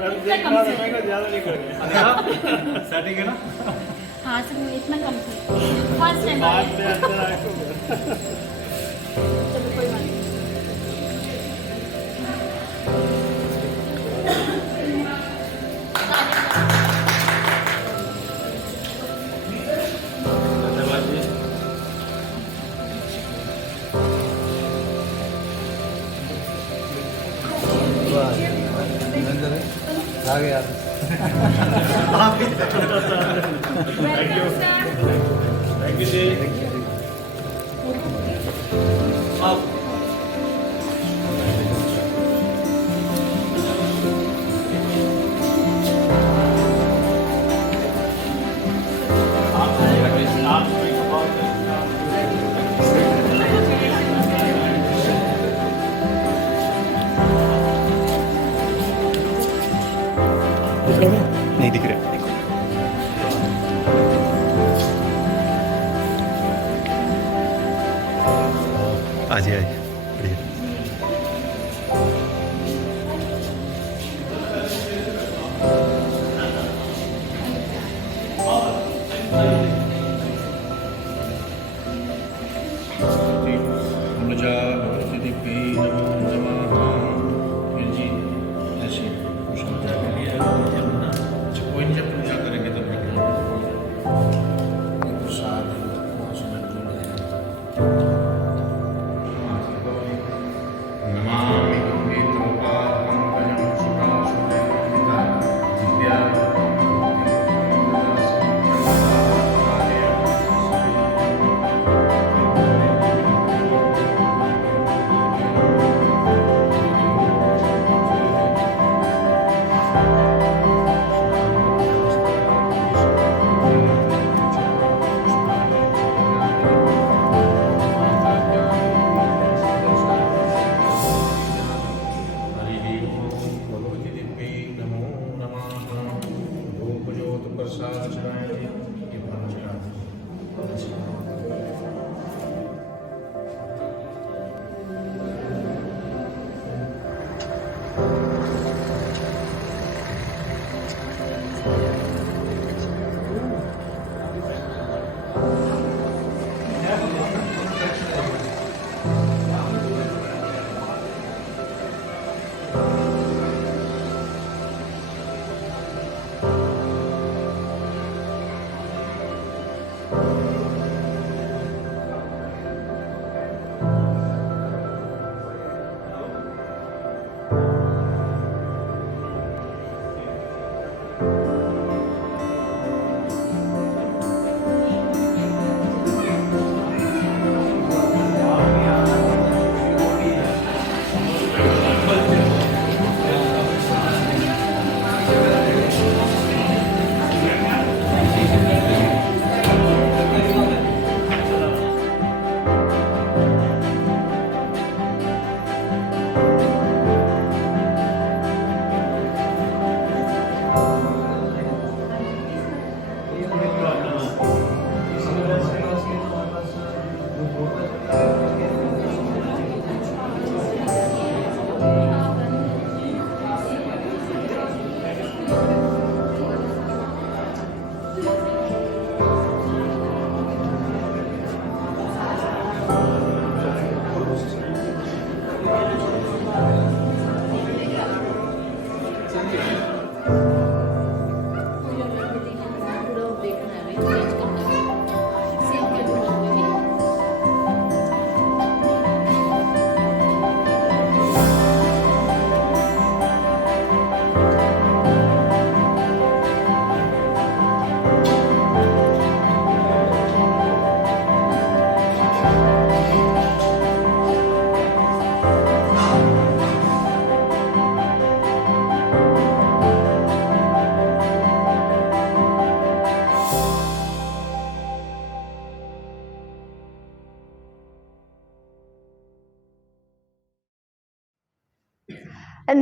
इतना कम से ज्यादा नहीं करेंगे। सेटिंग है ना। हाँ सर इतना कम से फर्स्ट टाइम चलो कोई बात नहीं। आ गया वेलकम सर। थैंक यू जी। आप नहीं दिख रहा। आज ही बढ़िया।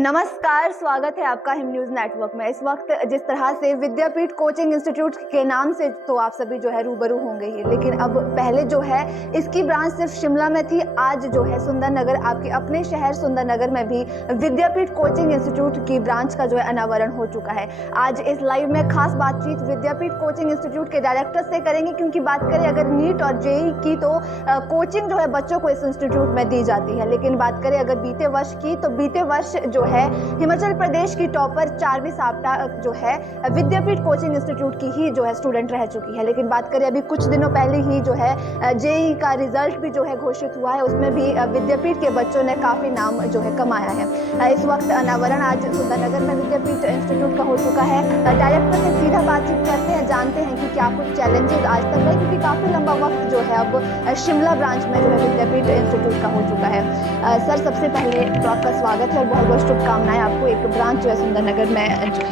नमस्कार, स्वागत है आपका हिम न्यूज़ नेटवर्क में। इस वक्त जिस तरह से विद्यापीठ कोचिंग इंस्टीट्यूट के नाम से तो आप सभी जो है रूबरू होंगे ही, लेकिन अब पहले जो है इसकी ब्रांच सिर्फ शिमला में थी। आज जो है सुंदरनगर, आपके अपने शहर सुंदरनगर में भी विद्यापीठ कोचिंग इंस्टीट्यूट की ब्रांच का जो है अनावरण हो चुका है। आज इस लाइव में खास बातचीत विद्यापीठ कोचिंग इंस्टीट्यूट के डायरेक्टर से करेंगे, क्योंकि बात करें अगर नीट और जेईई की तो कोचिंग जो है बच्चों को इस इंस्टीट्यूट में दी जाती है, लेकिन बात करें अगर बीते वर्ष की तो बीते वर्ष जो है हिमाचल प्रदेश की टॉपर चार्वी साप्टा जो है विद्यापीठ कोचिंग इंस्टीट्यूट की ही जो है स्टूडेंट रह चुकी है। लेकिन बात करें अभी कुछ दिनों पहले ही जो है जेईई का रिजल्ट भी जो है घोषित हुआ है, उसमें भी विद्यापीठ के बच्चों ने काफ़ी नाम जो है कमाया है। इस वक्त अनावरण आज सुंदरनगर में विद्यापीठ इंस्टीट्यूट का हो चुका है। डायरेक्टर से सीधा बातचीत करते हैं, जानते हैं कि क्या कुछ चैलेंजेस आज तक है, क्योंकि काफ़ी लंबा वक्त जो है अब शिमला ब्रांच में जो है विद्यापीठ इंस्टीट्यूट का हो चुका है। सर, सबसे पहले तो आपका स्वागत है और बहुत बहुत शुभकामनाएं आपको, एक ब्रांच जो है सुंदरनगर में जो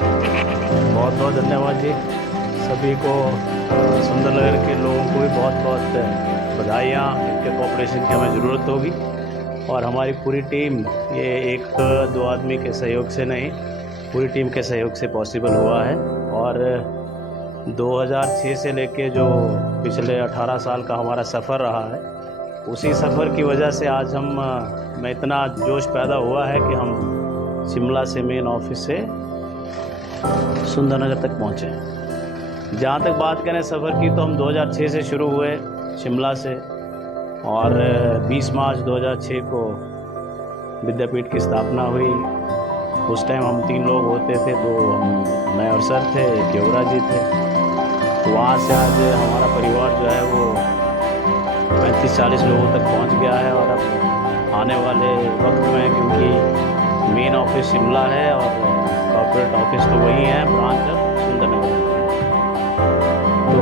बहुत बहुत धन्यवाद जी। सभी को सुंदरनगर के लोगों को भी बहुत बहुत बधाइयाँ। इनके कोऑपरेशन की हमें ज़रूरत होगी और हमारी पूरी टीम, ये एक दो आदमी के सहयोग से नहीं, पूरी टीम के सहयोग से पॉसिबल हुआ है। और 2006 से लेके जो पिछले 18 साल का हमारा सफ़र रहा है, उसी सफ़र की वजह से आज में इतना जोश पैदा हुआ है कि हम शिमला से मेन ऑफिस से सुंदरनगर तक पहुँचे। जहाँ तक बात करें सफ़र की, तो हम 2006 से शुरू हुए शिमला से, और 20 मार्च 2006 को विद्यापीठ की स्थापना हुई। उस टाइम हम 3 लोग होते थे, 2 मैं और सर थे, एक युवराज जी थे। तो वहाँ से आज हमारा परिवार जो है वो 35-40 लोगों तक पहुँच गया है। और अब आने वाले वक्त में, क्योंकि मेन ऑफिस शिमला है और कॉर्पोरेट ऑफिस तो वही है, ब्रांच सुंदरनगर। तो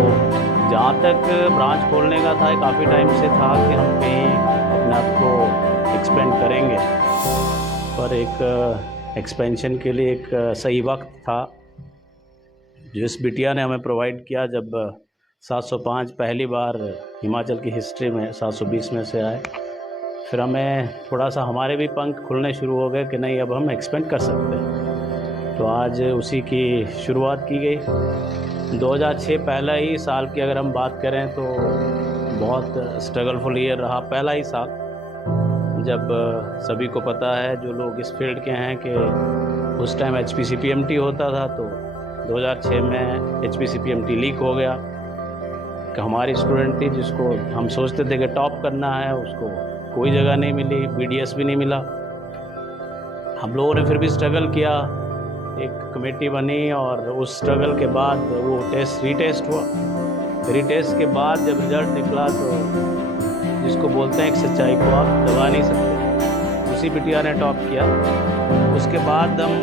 जहाँ तक ब्रांच खोलने का था, काफ़ी टाइम से था कि हम कहीं अपने आप को एक्सपेंड करेंगे, पर एक एक्सपेंशन के लिए एक सही वक्त था जिस बिटिया ने हमें प्रोवाइड किया। जब 705 पहली बार हिमाचल की हिस्ट्री में 720 में से आए, फिर हमें थोड़ा सा हमारे भी पंख खुलने शुरू हो गए कि नहीं, अब हम एक्सपेंड कर सकते हैं। तो आज उसी की शुरुआत की गई। 2006 पहला ही साल की अगर हम बात करें तो बहुत स्ट्रगलफुल ईयर रहा। पहला ही साल, जब सभी को पता है जो लोग इस फील्ड के हैं कि उस टाइम HPCPMT होता था, तो 2006 में HPCPMT लीक हो गया कि हमारी स्टूडेंट थी जिसको हम सोचते थे कि टॉप करना है, उसको कोई जगह नहीं मिली, BDS भी नहीं मिला। हम लोगों ने फिर भी स्ट्रगल किया, एक कमेटी बनी और उस स्ट्रगल के बाद वो रीटेस्ट हुआ। रीटेस्ट के बाद जब रिज़ल्ट निकला तो जिसको बोलते हैं एक सच्चाई को आप दबा नहीं सकते, उसी बिटिया ने टॉप किया। उसके बाद हम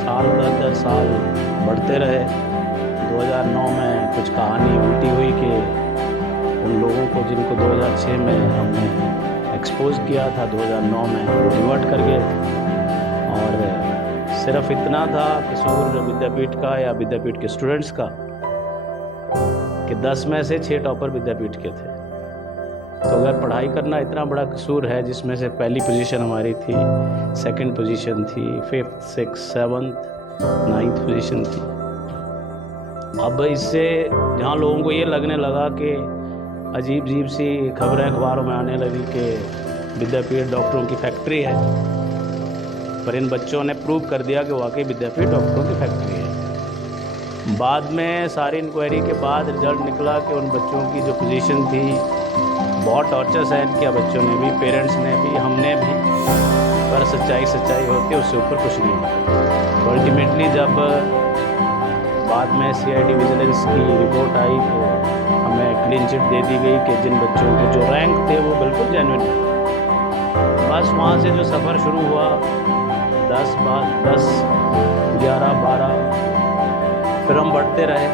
साल 10 साल बढ़ते रहे। 2009 में कुछ कहानी उल्टी हुई कि उन लोगों को जिनको 2006 में हमने एक्सपोज किया था, 2009 में वो रिवर्ट कर गए। और सिर्फ इतना था कसूर विद्यापीठ का या विद्यापीठ के स्टूडेंट्स का कि 10 में से 6 टॉपर विद्यापीठ के थे। तो अगर पढ़ाई करना इतना बड़ा कसूर है, जिसमें से पहली पोजीशन हमारी थी, सेकंड पोजीशन थी, 5th 6th 7th 9th position थी। अब इससे जहाँ लोगों को ये लगने लगा कि अजीब अजीब सी खबरें अखबारों में आने लगी कि विद्यापीठ डॉक्टरों की फैक्ट्री है, पर इन बच्चों ने प्रूव कर दिया कि वाकई विद्यापीठ डॉक्टरों की फैक्ट्री है। बाद में सारी इंक्वायरी के बाद रिजल्ट निकला कि उन बच्चों की जो पोजीशन थी, बहुत टॉर्चर सहन किया बच्चों ने भी, पेरेंट्स ने भी, हमने भी, पर सच्चाई होती है, उससे ऊपर कुछ नहीं होता। तो अल्टीमेटली जब बाद में CID विजिलेंस की रिपोर्ट आई तो हमें क्लीन चिट दे दी गई कि जिन बच्चों के जो रैंक थे वो बिल्कुल जेन्युइन थे। बस वहाँ से जो सफ़र शुरू हुआ, 10, 11, 12, फिर हम बढ़ते रहे।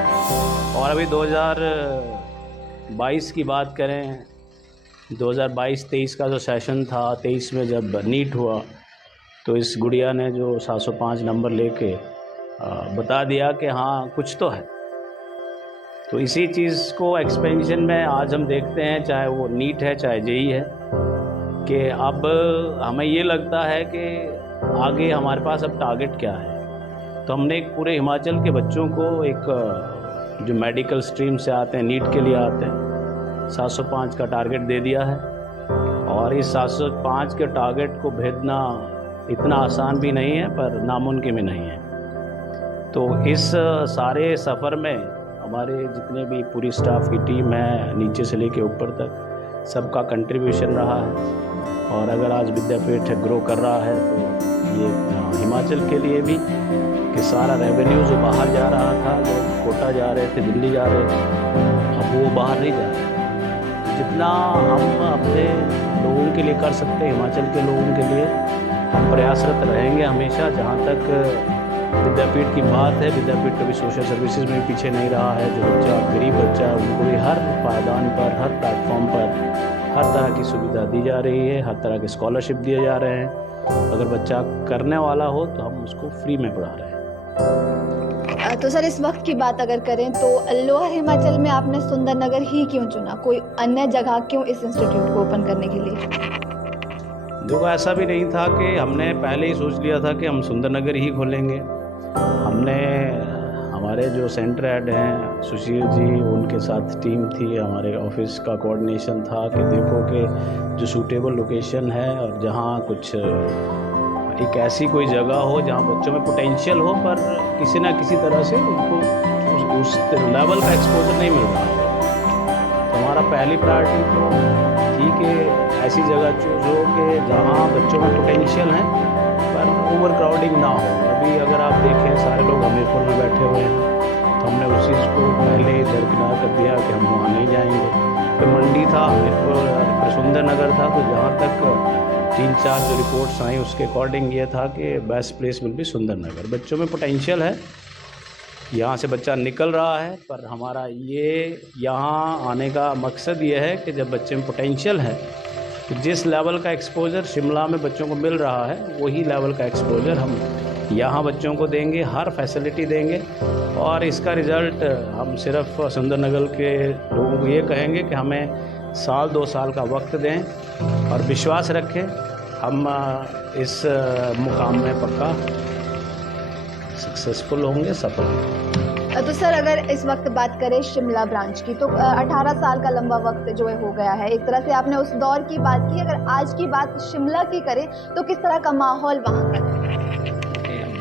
और अभी 2022 की बात करें, 2022-23 का जो सेशन था, 23 में जब नीट हुआ तो इस गुड़िया ने जो 705 नंबर लेके बता दिया कि हाँ कुछ तो है। तो इसी चीज़ को एक्सपेंशन में आज हम देखते हैं, चाहे वो नीट है चाहे जेईई है, कि अब हमें ये लगता है कि आगे हमारे पास अब टारगेट क्या है। तो हमने एक पूरे हिमाचल के बच्चों को एक जो मेडिकल स्ट्रीम से आते हैं, नीट के लिए आते हैं, 705 का टारगेट दे दिया है। और इस 705 के टारगेट को भेदना इतना आसान भी नहीं है, पर नामुमकिन भी नहीं है। तो इस सारे सफ़र में हमारे जितने भी पूरी स्टाफ की टीम है, नीचे से लेके ऊपर तक, सबका कंट्रीब्यूशन रहा है। और अगर आज विद्यापीठ ग्रो कर रहा है तो ये हिमाचल के लिए भी कि सारा रेवेन्यू जो बाहर जा रहा था, लोग कोटा जा रहे थे, दिल्ली जा रहे थे, अब वो बाहर नहीं जा रहे। तो जितना हम अपने लोगों के लिए कर सकते हैं, हिमाचल के लोगों के लिए हम प्रयासरत रहेंगे हमेशा। जहाँ तक विद्यापीठ की बात है, विद्यापीठ कभी सोशल सर्विसेज में भी पीछे नहीं रहा है। जो बच्चा गरीब बच्चा है उनको भी हर पायदान पर, हर प्लेटफॉर्म पर हर तरह की सुविधा दी जा रही है, हर तरह के स्कॉलरशिप दिए जा रहे हैं। अगर बच्चा करने वाला हो तो हम उसको फ्री में पढ़ा रहे हैं। तो सर, इस वक्त की बात अगर करें तो लोअर हिमाचल में आपने सुंदरनगर ही क्यों चुना? कोई अन्य जगह क्यों इस इंस्टीट्यूट को ओपन करने के लिए? देखो, ऐसा भी नहीं था कि हमने पहले ही सोच लिया था कि हम सुंदरनगर ही खोलेंगे। हमने हमारे जो सेंटर हेड हैं सुशील जी, उनके साथ टीम थी, हमारे ऑफिस का कोऑर्डिनेशन था कि देखो कि जो सूटेबल लोकेशन है और जहाँ कुछ एक ऐसी कोई जगह हो जहाँ बच्चों में पोटेंशियल हो, पर किसी ना किसी तरह से उनको उस लेवल का एक्सपोजर नहीं मिल रहा है। तो हमारा पहली प्रायोरिटी तो थी कि ऐसी जगह चूज हो कि जहाँ बच्चों में पोटेंशियल है पर ओवर क्राउडिंग ना हो। अभी अगर आप देखें सारे लोग हमीरपुर में बैठे हुए हैं, तो हमने उस चीज़ को पहले ही दरकिनार कर दिया कि हम वहाँ नहीं जाएंगे। तो मंडी था, हमीरपुर, सुंदरनगर था। तो जहाँ तक 3-4 जो रिपोर्ट्स आई उसके अकॉर्डिंग ये था कि best place will be Sundernagar. बच्चों में पोटेंशियल है, यहाँ से बच्चा निकल रहा है, पर हमारा ये यहाँ आने का मकसद ये है कि जब बच्चे में पोटेंशियल है तो जिस लेवल का एक्सपोजर शिमला में बच्चों को मिल रहा है वही लेवल का एक्सपोजर हम यहाँ बच्चों को देंगे, हर फैसिलिटी देंगे। और इसका रिज़ल्ट हम सिर्फ सुंदरनगर के लोगों को ये कहेंगे कि हमें 1-2 साल का वक्त दें और विश्वास रखें, हम इस मुकाम में पक्का सक्सेसफुल होंगे, सफल होंगे। तो सर, अगर इस वक्त बात करें शिमला ब्रांच की, तो 18 साल का लंबा वक्त जो है हो गया है। एक तरह से आपने उस दौर की बात की। अगर आज की बात शिमला की करें तो किस तरह का माहौल वहाँ का है?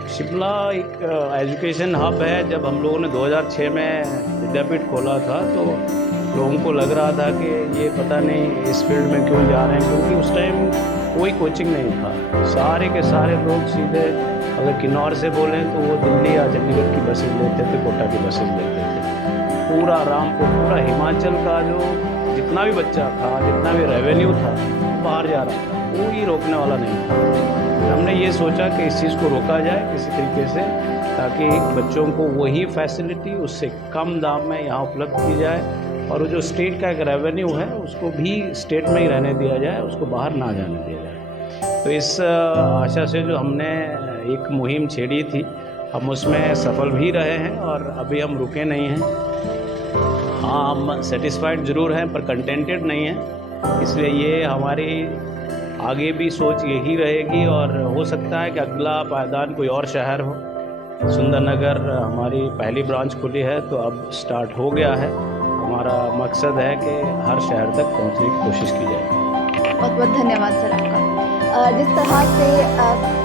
शिमला एक एजुकेशन हब है। जब हम लोगों ने 2006 में विद्यापीठ खोला था तो लोगों को लग रहा था कि ये पता नहीं इस फील्ड में क्यों जा रहे हैं, क्योंकि उस टाइम कोई कोचिंग नहीं था। सारे के सारे लोग सीधे अगर किन्नौर से बोलें तो वो दिल्ली या चंडीगढ़ की बसेज लेते थे, कोटा की बसेज लेते थे। पूरा रामपुर, पूरा हिमाचल का जो जितना भी बच्चा था, जितना भी रेवेन्यू था, बाहर जा रहा था, कोई रोकने वाला नहीं था। हमने ये सोचा कि इस चीज़ को रोका जाए किसी तरीके से, ताकि बच्चों को वही फैसिलिटी उससे कम दाम में यहाँ उपलब्ध की जाए और वो जो स्टेट का एक रेवेन्यू है उसको भी स्टेट में ही रहने दिया जाए, उसको बाहर ना जाने दिया जाए। तो इस आशा से जो हमने एक मुहिम छेड़ी थी, हम उसमें सफल भी रहे हैं और अभी हम रुके नहीं हैं। हाँ, हम सेटिस्फाइड ज़रूर हैं पर कंटेंटेड नहीं हैं। इसलिए ये हमारी आगे भी सोच यही रहेगी और हो सकता है कि अगला पायदान कोई और शहर हो। सुंदरनगर हमारी पहली ब्रांच खुली है तो अब स्टार्ट हो गया है। हमारा मकसद है कि हर शहर तक पहुंचने की कोशिश की जाए। बहुत बहुत धन्यवाद सर आपका। जिस तरह से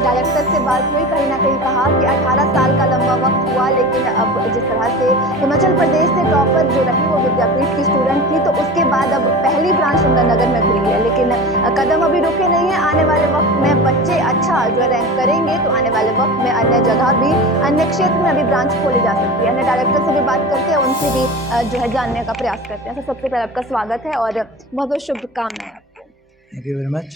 डायरेक्टर से बात हुई, कहीं ना कहीं कहा कि 18 साल का लंबा वक्त हुआ, लेकिन अब जिस तरह से हिमाचल प्रदेश से टॉपर जो रही वो विद्यापीठ की स्टूडेंट थी, तो उसके बाद अब पहली ब्रांच सुंदरनगर में खुली है। लेकिन कदम अभी रुके नहीं है। आने वाले वक्त में बच्चे अच्छा जो रैंक करेंगे तो आने वाले वक्त में अन्य जगह भी, अन्य क्षेत्र में भी ब्रांच खोली जा सकती है। अन्य डायरेक्टर से भी बात करते हैं, उनसे भी जो है जानने का प्रयास करते हैं। सबसे पहले आपका स्वागत है और बहुत बहुत शुभकामनाएं आपको। Thank you very much.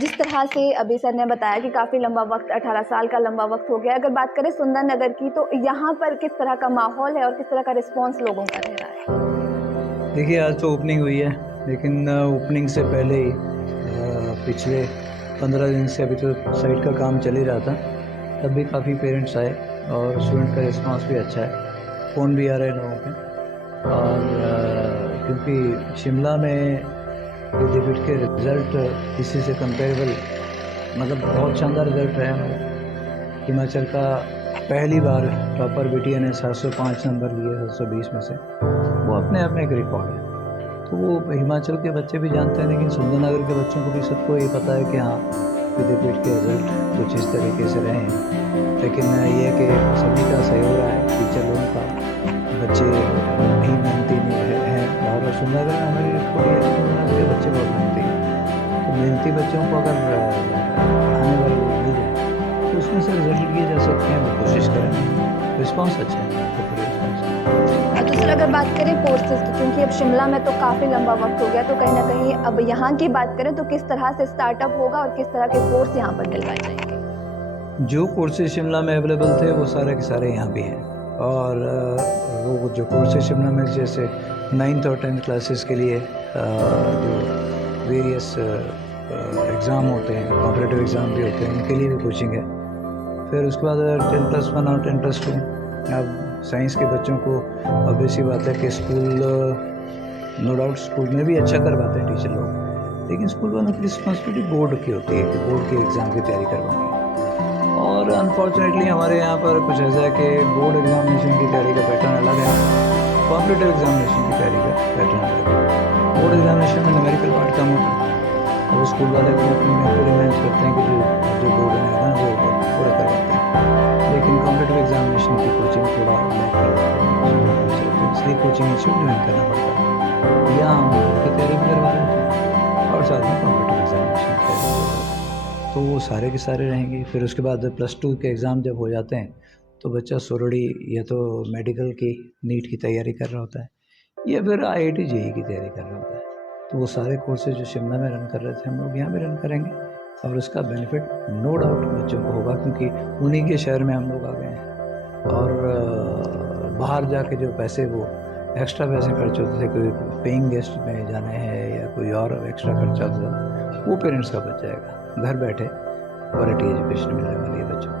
जिस तरह से अभी सर ने बताया कि काफ़ी लंबा वक्त, 18 साल का लंबा वक्त हो गया। अगर बात करें सुंदरनगर की, तो यहाँ पर किस तरह का माहौल है और किस तरह का रिस्पांस लोगों का रह रहा है? देखिए, आज तो ओपनिंग हुई है, लेकिन ओपनिंग से पहले ही पिछले 15 दिन से अभी तो साइट का काम चल ही रहा था, तब भी काफ़ी पेरेंट्स आए और स्टूडेंट का रिस्पांस भी अच्छा है। फ़ोन भी आ रहे हैं लोगों के। और क्योंकि शिमला में विद्यापीठ के रिज़ल्ट किसी से कंपेरेबल मतलब बहुत शानदार रिजल्ट रहा हमारा। हिमाचल का पहली बार टॉपर बिटिया ने 705 नंबर लिए 720 में से, वो अपने आप में एक रिकॉर्ड है। तो वो हिमाचल के बच्चे भी जानते हैं, लेकिन सुंदरनगर के बच्चों को भी सबको ये पता है कि हाँ विद्यापीठ के रिजल्ट कुछ इस तरीके से रहे हैं। लेकिन ये कि सभी का सहयोग रहा है, टीचर लोगों का, बच्चे भी मेहनती हैं। और सुंदरनगर में हमारी रिपोर्ट है सुंदरनगर के बच्चे बहुत मेहनती हैं। तो मेहनती बच्चों को अगर पढ़ाने वाले लोग मिल जाए तो उसमें से रिजल्ट लिए जा सकते हैं, वो कोशिश करेंगे। रिस्पॉन्स अच्छा है, तो सर अगर बात करें कोर्सेज की, क्योंकि अब शिमला में तो काफ़ी लंबा वक्त हो गया, तो कहीं ना कहीं अब यहाँ की बात करें तो किस तरह से स्टार्टअप होगा और किस तरह के कोर्स यहाँ पर दिलवाए जाएंगे? जो कोर्सेज शिमला में अवेलेबल थे वो सारे के सारे यहाँ भी हैं। और वो जो कोर्सेज शिमला में जैसे 9th और 10th क्लासेस के लिए जो वेरियस एग्ज़ाम होते हैं, कॉम्पिटिटिव एग्ज़ाम भी होते हैं, उनके लिए भी कोचिंग है। फिर उसके बाद 10+1 और 10+2, अब साइंस के बच्चों को ऑब्वियसली बात है कि स्कूल नो डाउट स्कूल में भी अच्छा करवाते हैं टीचर लोग, लेकिन स्कूल वालों की रिस्पॉन्सिबिलिटी बोर्ड की होती है कि बोर्ड के एग्ज़ाम की तैयारी करवानी है। और अनफॉर्चुनेटली हमारे यहाँ पर कुछ ऐसा है कि बोर्ड एग्जामिनेशन की तैयारी का पैटर्न अलग है, कॉम्पिटिटिव एग्जामिनेशन की तैयारी का पैटर्न अलग है। बोर्ड एग्जामिनेशन में न्यूमेरिकल पार्ट कम होता है और स्कूल वाले अपने पूरी मेहनत करते हैं कि जो बोर्ड में है ना वो पूरा करवाते हैं, लेकिन कॉम्पिटिटिव एग्जामिनेशन की कोचिंग थोड़ा लैक करवाते हैं, इसलिए कोचिंग इंस्टीट्यूट ज्वाइन करना पड़ता है। यहाँ हम बोर्ड की तैयारी भी करवा रहे हैं और साथ में कॉम्पिटिटिव एग्जामिनेशन की तैयारी करवा रहे हैं, तो वो सारे के सारे रहेंगे। फिर उसके बाद +2 के एग्ज़ाम जब हो जाते हैं तो बच्चा सोलडी या तो मेडिकल की नीट की तैयारी कर रहा होता है या फिर IIT JEE की तैयारी कर रहा होता है। तो वो सारे कोर्सेज जो शिमला में रन कर रहे थे हम लोग यहाँ भी रन करेंगे और उसका बेनिफिट नो डाउट बच्चों को होगा, क्योंकि उन्हीं के शहर में हम लोग आ गए हैं। और बाहर जाके जो पैसे वो एक्स्ट्रा पैसे खर्च होते थे, कोई पेइंग गेस्ट में जाने हैं या कोई और एक्स्ट्रा खर्चा होता था, वो पेरेंट्स का बच जाएगा। घर बैठे क्वालिटी एजुकेशन मिलने वाली है बच्चों को।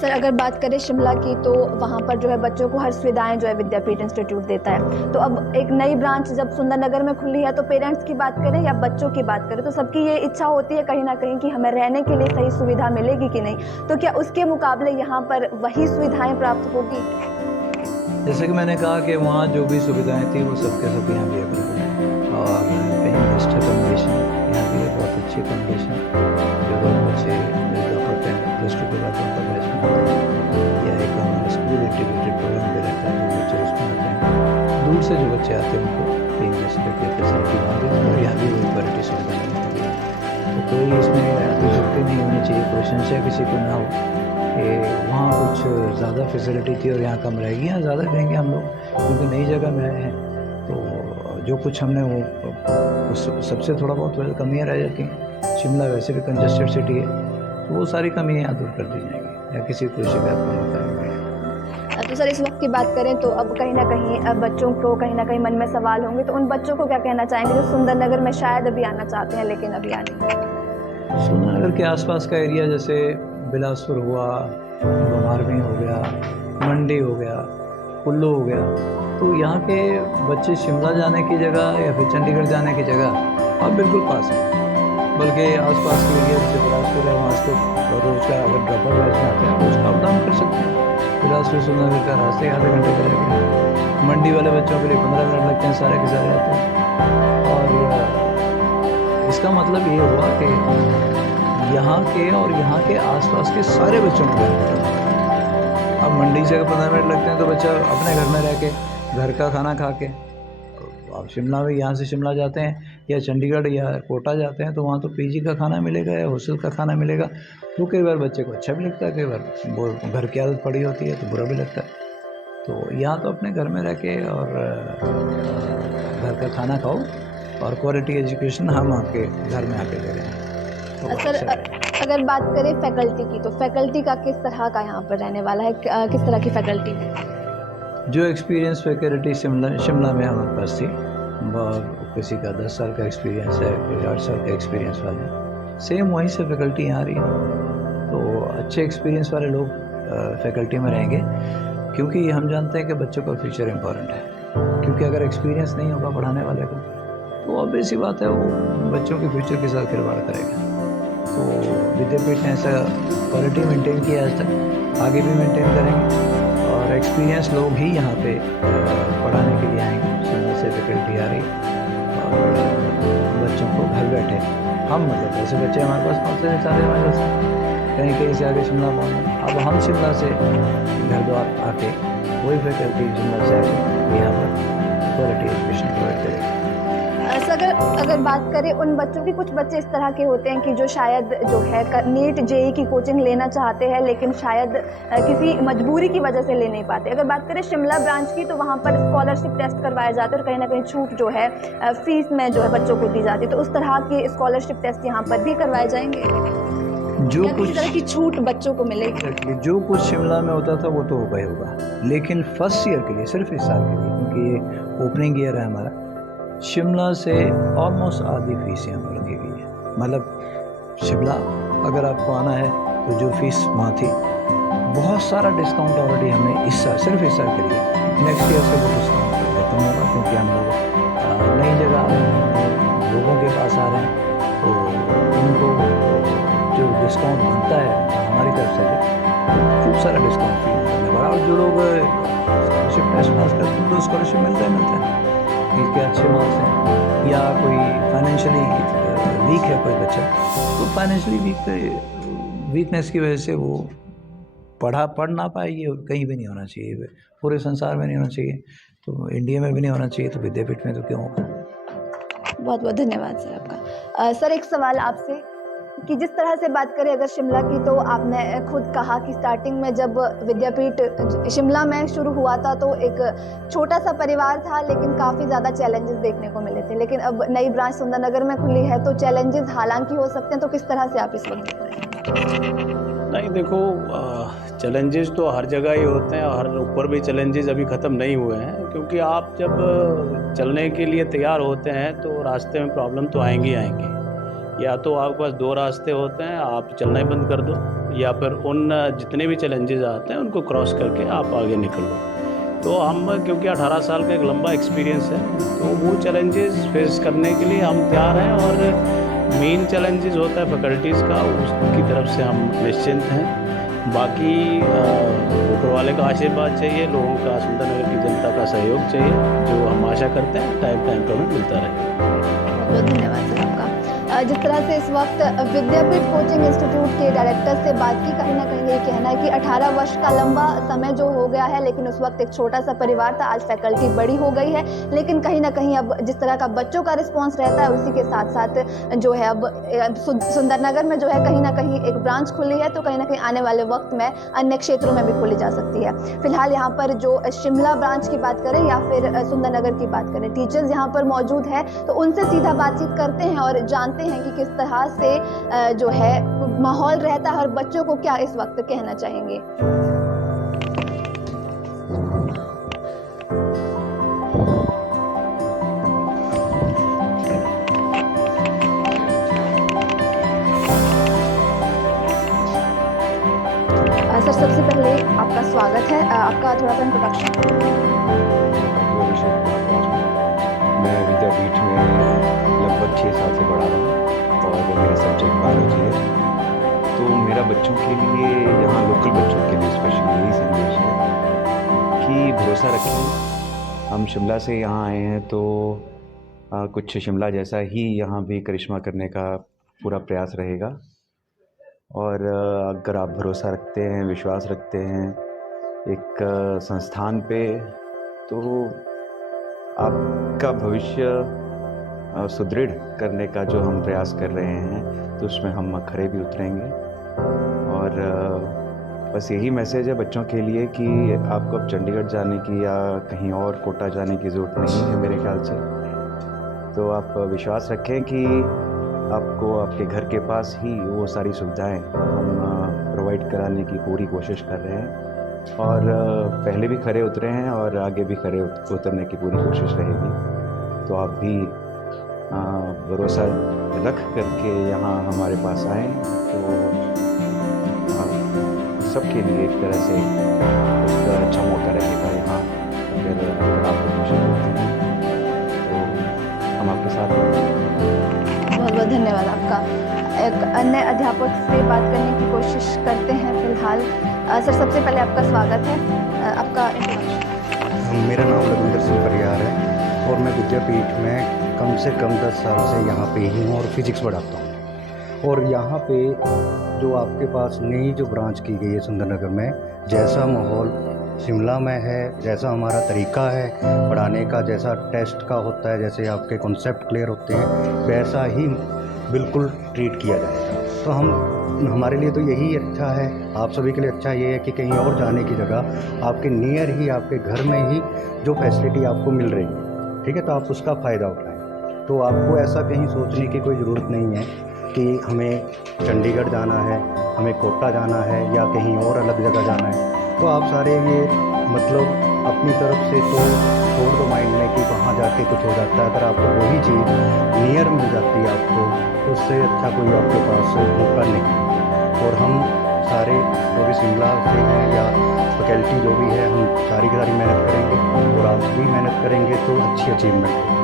सर अगर बात करें शिमला की, तो वहाँ पर जो है बच्चों को हर सुविधाएं जो है विद्यापीठ इंस्टीट्यूट देता है। तो अब एक नई ब्रांच जब सुंदरनगर में खुली है, तो पेरेंट्स की बात करें या बच्चों की बात करें, तो सबकी ये इच्छा होती है कहीं ना कहीं कि हमें रहने के लिए सही सुविधा मिलेगी कि नहीं, तो क्या उसके मुकाबले यहाँ पर वही सुविधाएं प्राप्त होगी? जैसे कि मैंने कहा कि वहाँ जो भी सुविधाएं थी वो सबके सब यहाँ भी अवेलेबल हैं। और पेइंग गेस्ट अकोमोडेशन यहाँ भी है, बहुत अच्छी अकोमोडेशन, जो लोग बच्चे +2 के बाद उनका बैच में आते हैं, या एक हमारा स्कूल इंटीग्रेटेड प्रोग्राम भी रहता है, जो बच्चे उसमें आते हैं। दूर से जो बच्चे आते हैं उनको पेइंग गेस्ट के फैसिलिटी वहाँ भी, और यहाँ भी वही क्वालिटी सुविधा मिलती है। तो कोई इसमें दिक्कत नहीं होनी चाहिए, कोई संशय किसी को ना हो कि वहाँ कुछ ज़्यादा फैसिलिटी थी और यहाँ कम रहेगी। यहाँ ज़्यादा देंगे हम लोग, क्योंकि नई जगह में आए हैं, तो जो कुछ हमने वो सबसे थोड़ा बहुत कमियाँ रह जाती हैं। शिमला वैसे भी कंजस्टेड सिटी है, तो वो सारी कमियाँ यहाँ दूर कर दी जाएंगी, या किसी को शिकायत नहीं करेंगे। तो सर इस वक्त की बात करें तो अब कहीं ना कहीं बच्चों को कहीं ना कहीं मन में सवाल होंगे, तो उन बच्चों को क्या कहना चाहेंगे जो सुंदरनगर में शायद अभी आना चाहते हैं लेकिन अभी आ नहीं? सुंदरनगर के आसपास का एरिया जैसे बिलासपुर हुआ, बमारवी हो गया, मंडी हो गया, कुल्लू हो गया, तो यहाँ के बच्चे शिमला जाने की जगह या फिर चंडीगढ़ जाने की जगह अब बिल्कुल पास है। बल्कि आसपास के एरिया जैसे बिलासपुर है, वहाँ तो रोज़ का अगर ड्रॉपर बैच में आते हैं तो उसका अप डाउन कर सकते हैं। बिलासपुर सुंदरनगर का रास्ते आधे घंटे का लगेगा। मंडी वाले बच्चों के लिए 15 मिनट लगते हैं, सारे के सारे आते हैं। और इसका मतलब ये हुआ कि यहाँ के और यहाँ के आसपास के सारे बच्चों को बेनिफिट होता है। अब मंडी से अगर 15 मिनट लगते हैं तो बच्चा अपने घर में रह के घर का खाना खा के, आप शिमला में यहाँ से शिमला जाते हैं या चंडीगढ़ या कोटा जाते हैं तो वहाँ तो पीजी का खाना मिलेगा या हॉस्टल का खाना मिलेगा, तो कई बार बच्चे को अच्छा भी लगता है, कई बार वो घर की आदत पड़ी होती है तो बुरा भी लगता है। तो यहाँ तो अपने घर में रह के और घर का खाना खाओ और क्वालिटी एजुकेशन हम आपके घर में आके दे रहे हैं। तो सर अगर बात करें फैकल्टी की, तो फैकल्टी का किस तरह का यहाँ पर रहने वाला है, किस तरह की फैकल्टी है? जो एक्सपीरियंस फैकल्टी शिमला में हमारे पास थी, किसी का 10 साल का एक्सपीरियंस है, कोई 8 साल का एक्सपीरियंस वाले, सेम वहीं से फैकल्टी यहाँ आ रही है। तो अच्छे एक्सपीरियंस वाले लोग फैकल्टी में रहेंगे, क्योंकि हम जानते हैं कि बच्चों का फ्यूचर इम्पॉर्टेंट है। क्योंकि अगर एक्सपीरियंस नहीं होगा पढ़ाने वाले को तो ऑब्वियस ही बात है वो बच्चों के फ्यूचर के साथ खिलवाड़ करेगा। तो विद्यापीठ ने ऐसा क्वालिटी मेंटेन किया आज तक, आगे भी मेंटेन करेंगे और एक्सपीरियंस लोग ही यहाँ पे पढ़ाने के लिए आएंगे। शिमला से फैकल्टी आ रही और बच्चों को घर बैठे हम मतलब ऐसे बच्चे हमारे पास पहुँचते हैं सारे हमारे पास कहीं से आगे शिमला पहुँचना। अब हम शिमला से घर द्वार आके वही फैकल्टी शिमला से आके यहाँ पर क्वालिटी एजुकेशन प्रोवाइड करेगी। अगर बात करें उन बच्चों की, कुछ बच्चे इस तरह के होते हैं कि जो शायद जो है नीट जेई की कोचिंग लेना चाहते हैं लेकिन शायद किसी मजबूरी की वजह से ले नहीं पाते। अगर बात करें शिमला ब्रांच की तो वहाँ पर स्कॉलरशिप टेस्ट करवाए जाते हैं और कहीं ना कहीं छूट जो है फीस में जो है बच्चों को दी जाती है। तो उस तरह के स्कॉलरशिप टेस्ट यहाँ पर भी करवाए जाएंगे, जो या किसी तरह की छूट बच्चों को मिलेगी? जो कुछ शिमला में होता था वो तो होगा ही होगा, लेकिन फर्स्ट ईयर के लिए, सिर्फ इस साल के लिए, क्योंकि ये ओपनिंग ईयर है हमारा, शिमला से ऑलमोस्ट आधी फीस यहाँ पर रखी गई है। मतलब शिमला अगर आपको आना है तो जो फीस वहाँ थी, बहुत सारा डिस्काउंट ऑलरेडी हमने इस साल, सिर्फ इस साल के लिए, नेक्स्ट ईयर से वो डिस्काउंट खत्म होगा क्योंकि हम लोग नई जगह लोगों के पास आ रहे हैं तो उनको जो डिस्काउंट बनता है हमारी तरफ से खूब सारा डिस्काउंट फी करने वाला। और जो लोग स्कॉलरशिप टेस्ट पास करते हैं तो स्कॉलरशिप मिलता है जिसके अच्छे मार्क्स हैं, या कोई फाइनेंशियली वीक है कोई बच्चा तो फाइनेंशियली वीकनेस की वजह से वो पढ़ ना पाए। ये कहीं भी नहीं होना चाहिए, पूरे संसार में नहीं होना चाहिए, तो इंडिया में भी नहीं होना चाहिए, तो विद्यापीठ में तो क्यों होगा। बहुत बहुत धन्यवाद सर आपका। सर एक सवाल आपसे कि जिस तरह से बात करें अगर शिमला की, तो आपने खुद कहा कि स्टार्टिंग में जब विद्यापीठ शिमला में शुरू हुआ था तो एक छोटा सा परिवार था लेकिन काफ़ी ज़्यादा चैलेंजेस देखने को मिले थे, लेकिन अब नई ब्रांच सुंदरनगर में खुली है तो चैलेंजेस हालांकि हो सकते हैं, तो किस तरह से आप इस वक्त देख रहे हैं? नहीं देखो, चैलेंजेस तो हर जगह ही होते हैं, हर ऊपर भी चैलेंजेस अभी ख़त्म नहीं हुए हैं, क्योंकि आप जब चलने के लिए तैयार होते हैं तो रास्ते में प्रॉब्लम तो आएंगी आएंगी। या तो आपके पास दो रास्ते होते हैं, आप चलना ही बंद कर दो, या फिर उन जितने भी चैलेंजेस आते हैं उनको क्रॉस करके आप आगे निकल लो। तो हम, क्योंकि 18 साल का एक लंबा एक्सपीरियंस है, तो वो चैलेंजेस फेस करने के लिए हम तैयार हैं। और मेन चैलेंजेस होता है फैकल्टीज़ का, उसकी तरफ से हम निश्चिंत हैं। बाकी ऊपर वाले का आशीर्वाद चाहिए, लोगों का, सुंदरनगर की जनता का सहयोग चाहिए, जो हम आशा करते हैं टाइम पर हमें मिलता रहेगा। बहुत धन्यवाद सर आपका। जिस तरह से इस वक्त विद्यापीठ कोचिंग इंस्टीट्यूट के डायरेक्टर से बात की, कहीं ना कहीं ये कहना है कि 18 वर्ष का लंबा समय जो हो गया है, लेकिन उस वक्त एक छोटा सा परिवार था, आज फैकल्टी बड़ी हो गई है, लेकिन कहीं ना कहीं अब जिस तरह का बच्चों का रिस्पांस रहता है उसी के साथ साथ जो है अब सुंदरनगर में जो है कहीं ना कहीं एक ब्रांच खुली है, तो कहीं ना कहीं आने वाले वक्त में अन्य क्षेत्रों में भी खोली जा सकती है। फिलहाल यहाँ पर जो शिमला ब्रांच की बात करें या फिर सुंदरनगर की बात करें, टीचर्स यहाँ पर मौजूद है तो उनसे सीधा बातचीत करते हैं और जानते हैं कि किस तरह से जो है माहौल रहता है और बच्चों को क्या इस वक्त कहना चाहेंगे। सर सबसे पहले आपका स्वागत है, आपका थोड़ा सा इंट्रोडक्शन। मैं विद्यापीठ में लगभग 6 साल से पढ़ा रहा हूँ और मेरा सब्जेक्ट बायोलॉजी है। तो मेरा बच्चों के लिए, यहाँ लोकल बच्चों के लिए स्पेशली यही संदेश है कि भरोसा रखें। हम शिमला से यहाँ आए हैं तो कुछ शिमला जैसा ही यहाँ भी करिश्मा करने का पूरा प्रयास रहेगा। और अगर आप भरोसा रखते हैं, विश्वास रखते हैं एक संस्थान पे, तो आपका भविष्य सुदृढ़ करने का जो हम प्रयास कर रहे हैं तो उसमें हम खरे भी उतरेंगे। और बस यही मैसेज है बच्चों के लिए कि आपको अब चंडीगढ़ जाने की या कहीं और कोटा जाने की ज़रूरत नहीं है मेरे ख्याल से। तो आप विश्वास रखें कि आपको आपके घर के पास ही वो सारी सुविधाएं हम प्रोवाइड कराने की पूरी कोशिश कर रहे हैं और पहले भी खरे उतरे हैं और आगे भी खरे उतरने की पूरी कोशिश रहेगी। तो आप भी भरोसा रख करके यहाँ हमारे पास आएँ तो सबके लिए एक तरह से एक अच्छा मौका रहेगा। यहाँ अगर आप एडमिशन करते हैं तो हम आपके साथ हैं। बहुत बहुत धन्यवाद आपका। एक अन्य अध्यापक से बात करने की कोशिश करते हैं फिलहाल। सर, सबसे पहले आपका स्वागत है। आपका इंट्रोडक्शन। मेरा नाम रविंदर सिंह परियार है और मैं विद्यापीठ में कम से कम 10 साल से यहाँ पे ही हूँ और फिजिक्स पढ़ाता हूँ। और यहाँ पे जो आपके पास नई जो ब्रांच की गई है सुंदरनगर में, जैसा माहौल शिमला में है, जैसा हमारा तरीका है पढ़ाने का, जैसा टेस्ट का होता है, जैसे आपके कॉन्सेप्ट क्लियर होते हैं, वैसा ही बिल्कुल ट्रीट किया जाएगा। तो हमारे लिए तो यही अच्छा है, आप सभी के लिए अच्छा ये है कि कहीं और जाने की जगह आपके नियर ही, आपके घर में ही जो फैसिलिटी आपको मिल रही है, ठीक है, तो आप उसका फ़ायदा उठाएं। तो आपको ऐसा कहीं सोचने की कोई ज़रूरत नहीं है कि हमें चंडीगढ़ जाना है, हमें कोटा जाना है या कहीं और अलग जगह जाना है। तो आप सारे ये मतलब अपनी तरफ से तो छोड़ दो माइंड में कि वहाँ जाके कुछ हो जाता है। अगर आपको वही चीज़ नियर मिल जाती है आपको, तो उससे अच्छा कोई आपके पास मौका नहीं है। और हम सारे जो भी शिमला से हैं या फैकल्टी जो भी है, हम सारी की सारी मेहनत करेंगे और आप भी मेहनत करेंगे तो अच्छी अचीवमेंट होगी।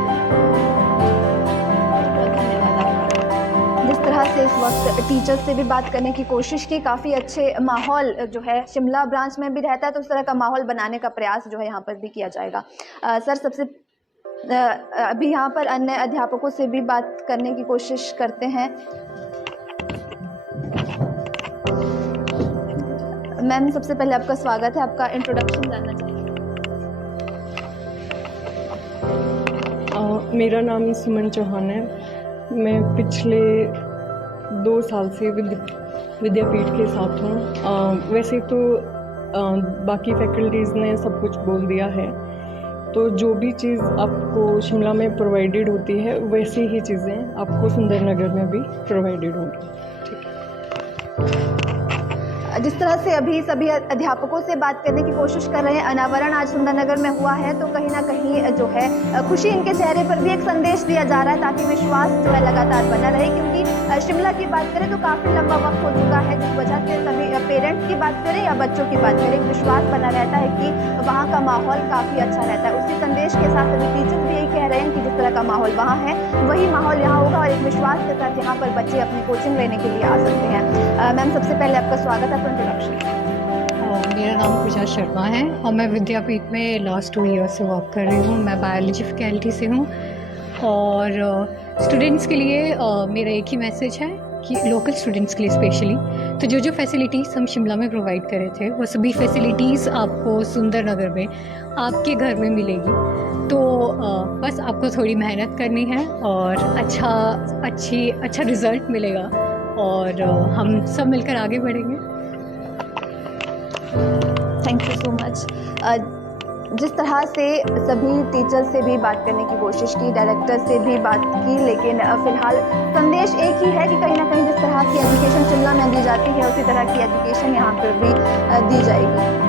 जिस तरह से इस वक्त टीचर्स से भी बात करने की कोशिश की, काफ़ी अच्छे माहौल जो है शिमला ब्रांच में भी रहता है, तो उस तरह का माहौल बनाने का प्रयास जो है यहाँ पर भी किया जाएगा। सर, सबसे अभी यहाँ पर अन्य अध्यापकों से भी बात करने की कोशिश करते हैं। मैम, सबसे पहले आपका स्वागत है। आपका इंट्रोडक्शन जानना चाहिए। मेरा नाम सुमन चौहान है। मैं पिछले 2 साल से विद्यापीठ के साथ हूँ। वैसे तो बाकी फैकल्टीज़ ने सब कुछ बोल दिया है, तो जो भी चीज़ आपको शिमला में प्रोवाइडेड होती है वैसी ही चीज़ें आपको सुंदरनगर में भी प्रोवाइडेड होंगी। जिस तरह से अभी सभी अध्यापकों से बात करने की कोशिश कर रहे हैं, अनावरण आज सुंदरनगर में हुआ है, तो कहीं ना कहीं जो है खुशी इनके चेहरे पर भी एक संदेश दिया जा रहा है ताकि विश्वास जो है लगातार बना रहे। क्योंकि शिमला की बात करें तो काफ़ी लंबा वक्त हो चुका है, जिस वजह से सभी पेरेंट्स की बात करें या बच्चों की बात करें, विश्वास बना रहता है कि वहाँ का माहौल काफ़ी अच्छा रहता है। उसी संदेश के साथ सभी टीचर्स भी यही कह रहे हैं कि जिस तरह का माहौल वहाँ है वही माहौल यहाँ होगा और एक विश्वास के साथ यहाँ पर बच्चे अपनी कोचिंग लेने के लिए आ सकते हैं। मैम, सबसे पहले आपका स्वागत है। इंट्रोडक्शन। मेरा नाम पूजा शर्मा है और मैं विद्यापीठ में लास्ट 2 ईयर से वर्क कर रही हूँ। मैं बायोलॉजी फैकल्टी से हूँ और स्टूडेंट्स के लिए मेरा एक ही मैसेज है कि लोकल स्टूडेंट्स के लिए स्पेशली तो जो फैसिलिटीज़ हम शिमला में प्रोवाइड करे थे वो सभी फैसिलिटीज़ आपको सुंदरनगर में आपके घर में मिलेगी। तो बस आपको थोड़ी मेहनत करनी है और अच्छा रिज़ल्ट मिलेगा और हम सब मिलकर आगे बढ़ेंगे। Thank you so much. जिस तरह से सभी टीचर से भी बात करने की कोशिश की, डायरेक्टर से भी बात की, लेकिन फिलहाल संदेश एक ही है कि कहीं ना कहीं जिस तरह की एजुकेशन शिमला में दी जाती है उसी तरह की एजुकेशन यहाँ पर भी दी जाएगी।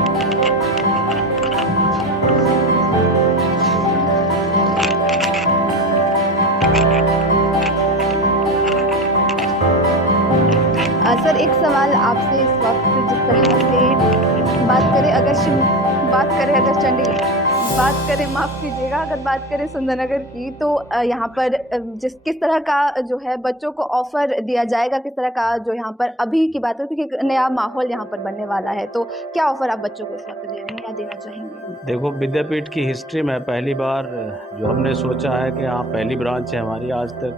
सर, एक सवाल आपसे इस वक्त, जिस तरह से बात करें सुंदरनगर की, तो यहाँ पर किस तरह का जो है बच्चों को ऑफर दिया जाएगा, किस तरह का जो यहाँ पर अभी की बात है क्योंकि एक नया माहौल यहाँ पर बनने वाला है, तो क्या ऑफर आप बच्चों को इस वक्त दे रहे हैं या देना चाहेंगे? देखो, विद्यापीठ की हिस्ट्री में पहली बार जो हमने सोचा है कि हाँ पहली ब्रांच है हमारी, आज तक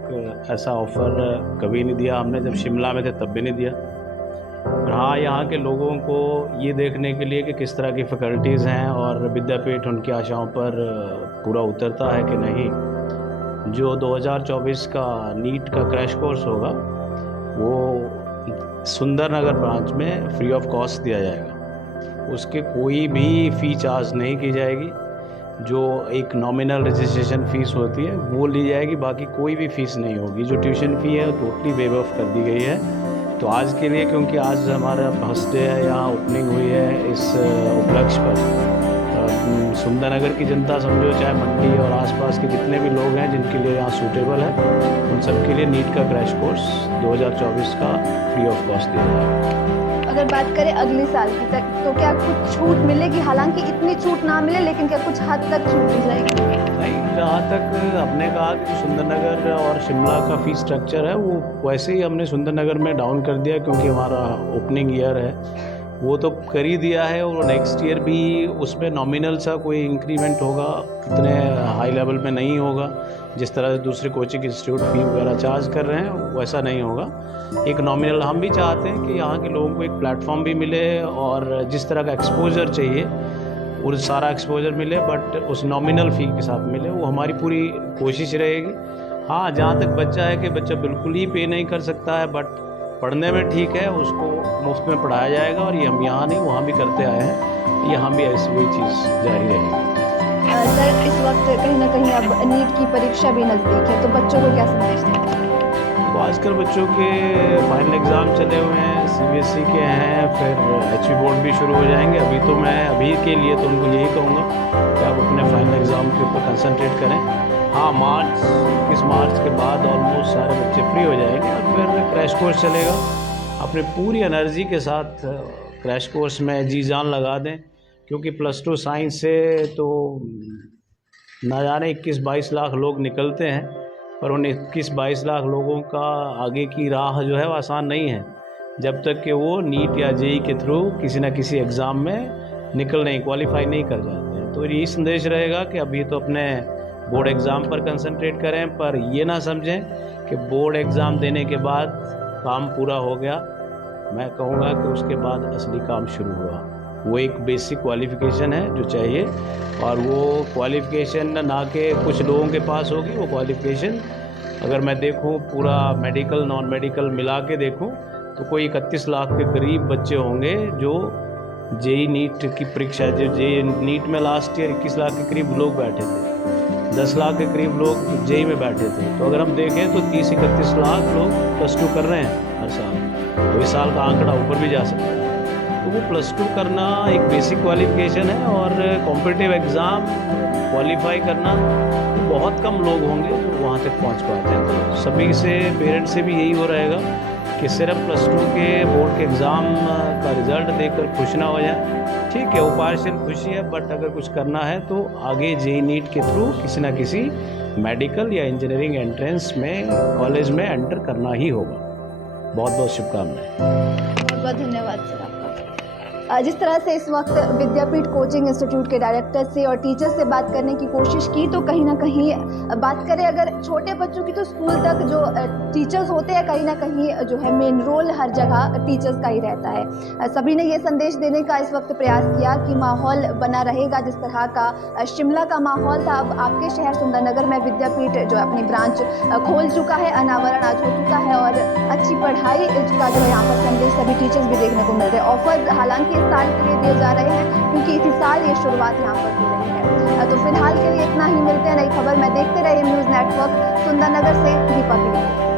ऐसा ऑफ़र कभी नहीं दिया हमने। जब शिमला में थे तब भी नहीं दिया। और हाँ, यहाँ के लोगों को ये देखने के लिए कि किस तरह की फैकल्टीज़ हैं और विद्यापीठ उनकी आशाओं पर पूरा उतरता है कि नहीं, जो 2024 का नीट का क्रैश कोर्स होगा वो सुंदरनगर ब्रांच में फ्री ऑफ कॉस्ट दिया जाएगा। उसके कोई भी फ़ी चार्ज नहीं की जाएगी। जो एक नॉमिनल रजिस्ट्रेशन फ़ीस होती है वो ली जाएगी, बाकी कोई भी फ़ीस नहीं होगी। जो ट्यूशन फ़ी है टोटली वेव ऑफ कर दी गई है। तो आज के लिए, क्योंकि आज हमारा फर्स्ट डे है, यहाँ ओपनिंग हुई है, इस उपलक्ष्य पर सुंदरनगर की जनता समझो, चाहे मंडी और आसपास के जितने भी लोग हैं जिनके लिए यहाँ सूटेबल है, उन सब के लिए नीट का क्रैश कोर्स 2024 का फ्री ऑफ कॉस्ट दिया जाएगा। अगर बात करें अगले साल की तक तो क्या कुछ छूट मिलेगी? हालांकि इतनी छूट ना मिले लेकिन क्या कुछ हद तक छूट मिल जाएगी? नहीं, जहाँ तक हमने कहा कि जो सुंदरनगर और शिमला का फीस स्ट्रक्चर है वो वैसे ही हमने सुंदरनगर में डाउन कर दिया, क्योंकि हमारा ओपनिंग ईयर है, वो तो कर ही दिया है। और नेक्स्ट ईयर भी उसमें नॉमिनल सा कोई इंक्रीमेंट होगा, इतने हाई लेवल में नहीं होगा। जिस तरह से दूसरे कोचिंग इंस्टीट्यूट फ़ी वगैरह चार्ज कर रहे हैं वैसा नहीं होगा। एक नॉमिनल, हम भी चाहते हैं कि यहाँ के लोगों को एक प्लेटफॉर्म भी मिले और जिस तरह का एक्सपोजर चाहिए और सारा एक्सपोजर मिले, बट उस नॉमिनल फ़ी के साथ मिले, वो हमारी पूरी कोशिश रहेगी। हाँ, जहाँ तक बच्चा है कि बच्चा बिल्कुल ही पे नहीं कर सकता है, बट पढ़ने में ठीक है, उसको मुफ्त में पढ़ाया जाएगा। और ये हम यहाँ नहीं वहाँ भी करते आए हैं, यहाँ भी ऐसी वही चीज़ जारी रहेगी। सर, इस वक्त कहीं ना कहीं अब नीट की परीक्षा भी नज़दीक है, तो बच्चों को क्या संदेश देंगे? तो आजकल बच्चों के फाइनल एग्ज़ाम चले हुए हैं, CBSE के हैं, फिर HV बोर्ड भी शुरू हो जाएंगे। अभी के लिए तो उनको यही कहूँगा कि आप अपने फाइनल एग्ज़ाम के ऊपर कंसंट्रेट करें। हाँ, 21 मार्च के बाद ऑलमोस्ट सारे बच्चे फ्री हो जाएंगे और फिर क्रैश कोर्स चलेगा। अपनी पूरी एनर्जी के साथ क्रैश कोर्स में जी जान लगा दें, क्योंकि +2 साइंस से तो ना जाने 21-22 लाख लोग निकलते हैं, पर उन 21-22 लाख लोगों का आगे की राह जो है वो आसान नहीं है, जब तक कि वो नीट या JEE के थ्रू किसी न किसी एग्ज़ाम में क्वालिफाई नहीं कर जाते हैं। तो यही संदेश रहेगा कि अभी तो अपने बोर्ड एग्ज़ाम पर कंसंट्रेट करें, पर ये ना समझें कि बोर्ड एग्ज़ाम देने के बाद काम पूरा हो गया। मैं कहूँगा कि उसके बाद असली काम शुरू हुआ। वो एक बेसिक क्वालिफ़िकेशन है जो चाहिए, और वो क्वालिफ़िकेशन ना कि कुछ लोगों के पास होगी। वो क्वालिफ़िकेशन अगर मैं देखूँ पूरा मेडिकल नॉन मेडिकल मिला के देखूँ तो कोई 31 लाख के करीब बच्चे होंगे जो JEE नीट की परीक्षा, जो JEE नीट में लास्ट ईयर 21 लाख के करीब लोग बैठे थे, 10 लाख के करीब लोग JEE में बैठे थे। तो अगर हम देखें तो 30-31 लाख लोग +2 कर रहे हैं हर साल, तो इस साल का आंकड़ा ऊपर भी जा सकता है। तो वो +2 करना एक बेसिक क्वालिफ़िकेशन है, और कॉम्पिटिटिव एग्ज़ाम क्वालिफाई करना तो बहुत कम लोग होंगे जो वहाँ तक पहुँच पाते हैं। तो सभी से, पेरेंट्स से भी यही हो रहेगा कि सिर्फ +2 के बोर्ड के एग्ज़ाम का रिज़ल्ट देखकर खुश ना हो जाए। ठीक है, वो पार्शियल खुशी है, बट अगर कुछ करना है तो आगे JEE नीट के थ्रू किसी न किसी मेडिकल या इंजीनियरिंग एंट्रेंस में कॉलेज में एंटर करना ही होगा। बहुत बहुत शुभकामनाएं। बहुत बहुत धन्यवाद सर आपका। जिस तरह से इस वक्त विद्यापीठ कोचिंग इंस्टीट्यूट के डायरेक्टर से और टीचर से बात करने की कोशिश की, तो कहीं ना कहीं बात करें अगर छोटे बच्चों की, तो स्कूल तक जो टीचर्स होते हैं कहीं ना कहीं जो है मेन रोल हर जगह टीचर्स का ही रहता है। सभी ने ये संदेश देने का इस वक्त प्रयास किया कि माहौल बना रहेगा जिस तरह का शिमला का माहौल था। अब आपके शहर सुंदरनगर में विद्यापीठ जो अपनी ब्रांच खोल चुका है, अनावरण आज हो चुका है, और अच्छी पढ़ाई का जो है यहाँ पर संदेश सभी टीचर्स भी देखने को मिल रहे हैं। ऑफर्स हालांकि इस साल के लिए दिए जा रहे हैं, क्योंकि इसी साल ये शुरुआत यहाँ पर हो रही है। तो फिलहाल के लिए इतना ही, मिलते हैं नई खबर में। देखते रहिए न्यूज़ नेटवर्क सुंदरनगर से दीपा के लिए।